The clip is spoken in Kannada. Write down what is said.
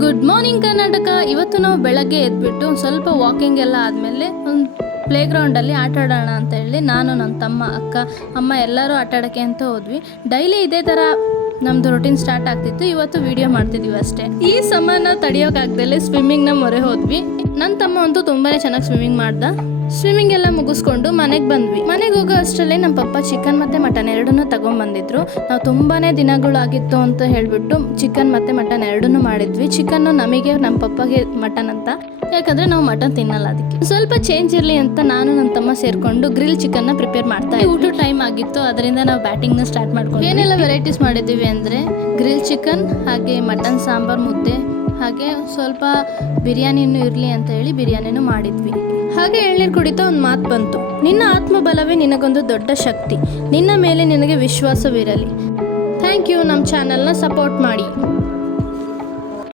Good morning Karnataka. ಇವತ್ತು ನಾವು ಬೆಳಗ್ಗೆ ಎದ್ಬಿಟ್ಟು ಸ್ವಲ್ಪ ವಾಕಿಂಗ್ ಎಲ್ಲ ಆದಮೇಲೆ ಒಂದು ಪ್ಲೇಗ್ರೌಂಡಲ್ಲಿ ಆಟ ಆಡೋಣ ಅಂತ ಹೇಳಿ ನಾನು, ನನ್ನ ತಮ್ಮ, ಅಕ್ಕ, ಅಮ್ಮ ಎಲ್ಲರೂ ಆಟ ಆಡೋಕ್ಕೆ ಅಂತ ಹೋದ್ವಿ. ಡೈಲಿ ಇದೇ ಥರ ನಮ್ಮದು ರೊಟೀನ್ ಸ್ಟಾರ್ಟ್ ಆಗ್ತಿತ್ತು. ಇವತ್ತು ವಿಡಿಯೋ ಮಾಡ್ತಿದ್ದೀವಿ ಅಷ್ಟೇ. ಈ ಸಮ್ಮರ್ನ ತಡೆಯೋಕ್ಕಾಗ್ದಲೇ ಸ್ವಿಮ್ಮಿಂಗ್ನ ಮೊರೆ ಹೋದ್ವಿ. ನನ್ನ ತಮ್ಮ ಅಂತೂ ತುಂಬಾ ಚೆನ್ನಾಗಿ ಸ್ವಿಮ್ಮಿಂಗ್ ಮಾಡ್ದ. ಸ್ವಿಮ್ಮಿಂಗ್ ಎಲ್ಲ ಮುಗಿಸ್ಕೊಂಡು ಮನೆಗೆ ಬಂದ್ವಿ. ಮನೆಗೆ ಹೋಗೋ ಅಷ್ಟರಲ್ಲೇ ನಮ್ಮ ಪಪ್ಪ ಚಿಕನ್ ಮತ್ತು ಮಟನ್ ಎರಡನ್ನೂ ತಗೊಂಡ್ಬಂದಿದ್ರು. ನಾವು ತುಂಬಾ ದಿನಗಳಾಗಿತ್ತು ಅಂತ ಹೇಳಿಬಿಟ್ಟು ಚಿಕನ್ ಮತ್ತು ಮಟನ್ ಎರಡನ್ನೂ ಮಾಡಿದ್ವಿ. ಚಿಕನ್ನು ನಮಗೆ, ನಮ್ಮ ಪಪ್ಪಗೆ ಮಟನ್ ಅಂತ, ಯಾಕಂದರೆ ನಾವು ಮಟನ್ ತಿನ್ನಲ್ಲ. ಅದಕ್ಕೆ ಸ್ವಲ್ಪ ಚೇಂಜ್ ಇರಲಿ ಅಂತ ನಾನು ನನ್ನ ತಮ್ಮ ಸೇರಿಕೊಂಡು ಗ್ರಿಲ್ ಚಿಕನ್ನ ಪ್ರಿಪೇರ್ ಮಾಡ್ತಾ ಇದ್ವಿ. ಊಟ ಟೈಮ್ ಆಗಿತ್ತು, ಅದರಿಂದ ನಾವು ಬ್ಯಾಟಿಂಗ್ನ ಸ್ಟಾರ್ಟ್ ಮಾಡ್ಕೊಂಡು ಏನೆಲ್ಲ ವೆರೈಟೀಸ್ ಮಾಡಿದ್ದೀವಿ ಅಂದರೆ ಗ್ರಿಲ್ ಚಿಕನ್, ಹಾಗೆ ಮಟನ್ ಸಾಂಬಾರು, ಮುದ್ದೆ, ಹಾಗೆ ಸ್ವಲ್ಪ ಬಿರಿಯಾನಿನೂ ಇರಲಿ ಅಂತ ಹೇಳಿ ಬಿರಿಯಾನಿನೂ ಮಾಡಿದ್ವಿ. ಹಾಗೆ ಎಳ್ನೀರು ಕುಡಿತಾ ಒಂದು ಮಾತು ಬಂತು, ನಿನ್ನ ಆತ್ಮಬಲವೇ ನಿನಗೊಂದು ದೊಡ್ಡ ಶಕ್ತಿ, ನಿನ್ನ ಮೇಲೆ ನಿನಗೆ ವಿಶ್ವಾಸವಿರಲಿ. Thank you. ನಮ್ಮ ಚಾನಲ್ನ ಸಪೋರ್ಟ್ ಮಾಡಿ.